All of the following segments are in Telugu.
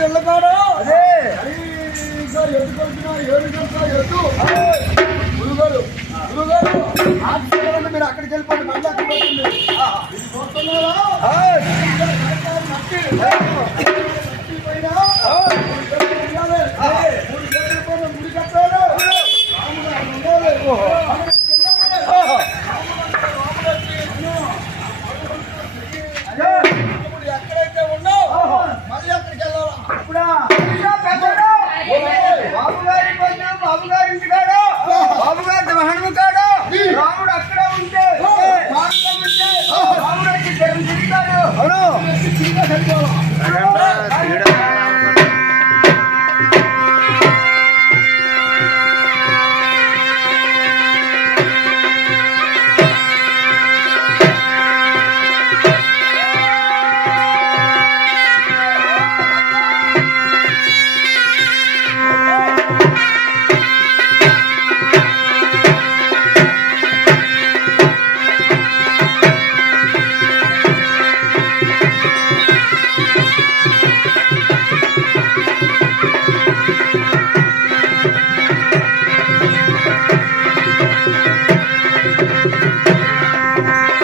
ఎల్లకాడు ఎద్దు ఏడు ఎద్దు గురుగారు గురుగారు ఆశ్చర్యంగా మీరు అక్కడికి వెళ్ళిపోండి మళ్ళీ అక్కడికి వచ్చింది చూస్తున్నారా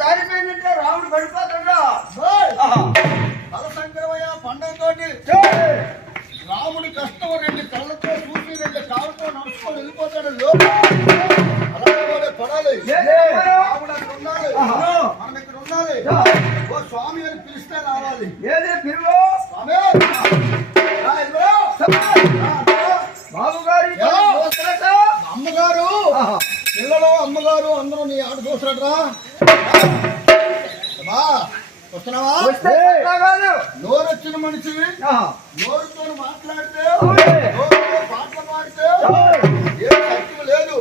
దారిపోయిందంటే రాముడు పడిపోతాడా ఓయ్! బలశంకరమయ్య పండగతోటి రాముడి కష్టం రెండు కళ్ళతో చూసి రెండు కాళ్ళతో నడుచుకొని వెళ్ళిపోతాడు. లోపల. పడాలి రాముడు అక్కడ ఉండాలి. మనం ఇక్కడ ఉండాలి. ఓ స్వామి అని పిలిస్తే రావాలి. ఏది పిలువు? స్వామి! అమ్మగారు అందరూ నీ ఆట చూసినట్రా వస్తున్నావా? కాదు నోరు వచ్చిన మనిషివి. నోరుతో మాట్లాడితే పాటలు పాడితే. ఏ శక్తి లేదు.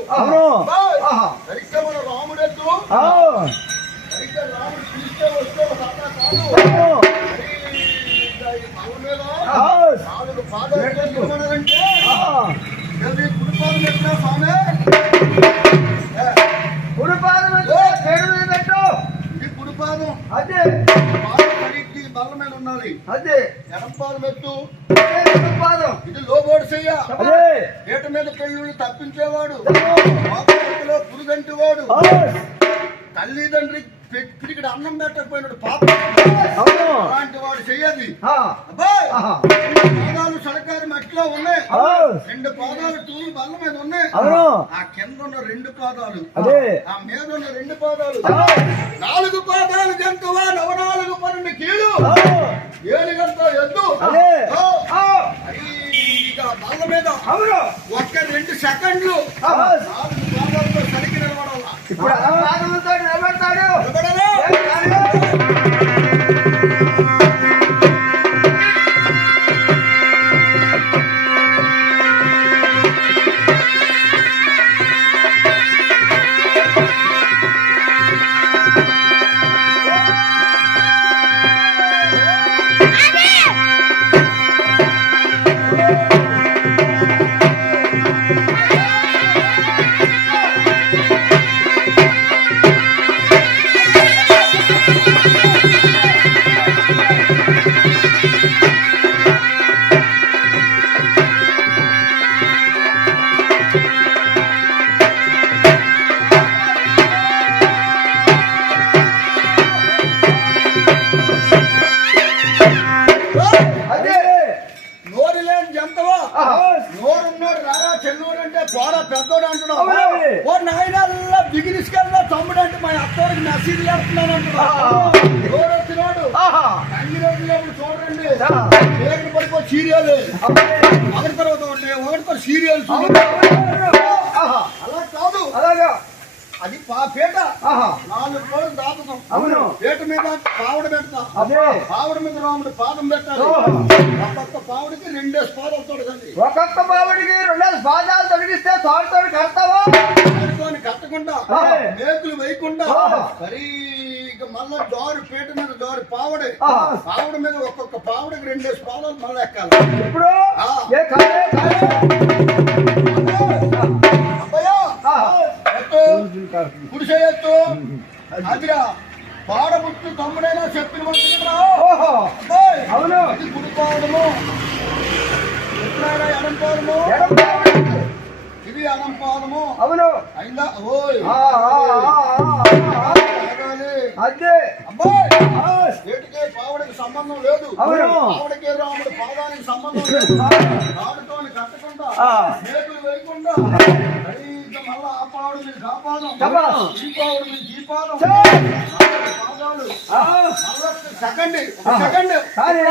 సరిగ్గా మన రాముడెత్తు. సరిగ్గా రాముడు పిలిస్తే వస్తే కాదు. నాలుగు పాదాలు అదే. బల్ల మీద ఉండాలి అదే. ఎత్తు అదే కుడిపాదం ఇది లోబోడు చెయ్య. పీట మీద పెళ్ళిళ్ళు తప్పించేవాడు. పాపలో పురుగంటివాడు. అవును. తల్లిదండ్రి ఇక్కడ అన్నం పెట్టకపోయినాడు పాప. అలాంటి వాడు చెయ్యది. రెండు పాదాలు సడకారు మట్టిలో ఉన్నాయి. రెండు పాదాలు తూలు బల్ల మీద ఉన్నాయి. ఆ కింద ఉన్న రెండు పాదాలు. ఆ మీద ఉన్న రెండు పాదాలు. నాలుగు పాదాలు జంతువా నవనాలుగు పన్నెండు కీడు అవును. ఏడు గంట ఎద్దు బల్ల మీద. ఒక్క రెండు సెకండ్లు. నాలుగు పాదాలతో సరికి నిలబడాలా ఇప్పుడు ఆ నోరున్నోడు రారా చెన్నోడు అంటే పోరా పెద్దోడు అంటున్నావు. ఓ నాయనల్లా బిగినిస్కెళ్ళా తమ్ముడు అంటే మా అత్తోడికి మెసేజ్ చేస్తున్నాను. నోరు వచ్చినాడు ఆహా. అన్ని రోజులు చూడండి. పేరు పడిపో సీరియల్. ఒకటి తర్వాత ఒకటి ఒకటి. ఆహా. అలా కాదు అలాగా అది పా పీట. ఆహా. నాలుగు రోజులు దాపుతాం అవును. పీట మీద పావుడ పెడతా. అదే. పావుడ మీద రాముడు పాదం పెట్టాలి. ఒక్కొక్క పావుడికి రెండేసి పాదం తొడగండి. ఒక్కొక్క బావుడికి రెండు బాధాలు తొలగిస్తే తోడుతో కడతావా? కట్టకుండా. మేకులు వేయకుండా ఓహో. సరిగా మళ్ళా జారు పీట మీద జారు పావుడే. పావుడ మీద ఒక్కొక్క పావుడికి రెండేసి పాదాలు మళ్ళీ ఎక్కాలి. ఇప్పుడు? బావుడికి. ఇది పాదము అవును. అయిందా? ఓయ్. అదే. ఏటికే పావుడికి సంబంధం లేదు. పావుడికి రాముడు పాదానికి సంబంధం లేదు. రాడుతోని కట్టకుండా. మేకులు వేయకుండా మళ్ళా ఆ పావుడు మీద కాపాదం. ఈ పావుడు మీద ఈ పాదం. ఛే! నాలుగు పాదాలు. ఆ, మళ్ళా ఒక సెకండ్. సెకండ్. కానీ